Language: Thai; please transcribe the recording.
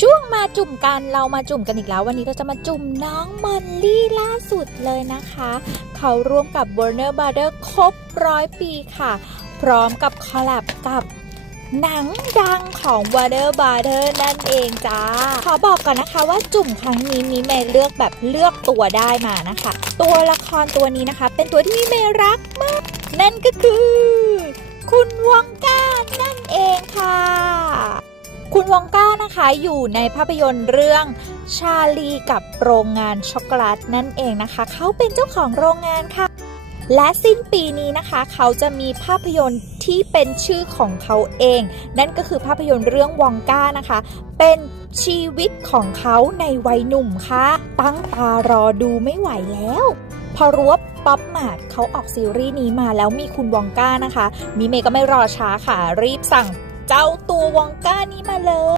ช่วงมาจุ่มกันเรามาจุ่มกันอีกแล้ว วันนี้เราจะมาจุ่มน้องมอลลี่ล่าสุดเลยนะคะ เขาร่วมกับ Warner b r o t h e r ครบร้อยปีค่ะ พร้อมกับคอลแลบกับหนังดังของ Warner b r o t h e r นั่นเองจ้า ขอบอกก่อนนะคะว่าจุ่มครั้งนี้มีเมย์เลือกแบบเลือกตัวได้มานะคะ ตัวละครตัวนี้นะคะ เป็นตัวที่มีเมย์รักมาก นั่นก็คือ คุณวงก้านั่นเองค่ะ คุณวองก้านะคะอยู่ในภาพยนตร์เรื่องชาลีกับโรงงานช็อกโกแลตนั่นเองนะคะ เขาเป็นเจ้าของโรงงานค่ะ และสิ้นปีนี้นะคะ เขาจะมีภาพยนตร์ที่เป็นชื่อของเขาเอง นั่นก็คือภาพยนตร์เรื่องวองก้านะคะ เป็นชีวิตของเขาในวัยหนุ่มค่ะ ตั้งตารอดูไม่ไหวแล้ว พอรู้ว่าป๊อปมาดเขาออกซีรีส์นี้มาแล้วมีคุณวองก้านะคะ มีเมย์ก็ไม่รอช้าค่ะ รีบสั่ง เจ้าตัววองก้านี้มาเลย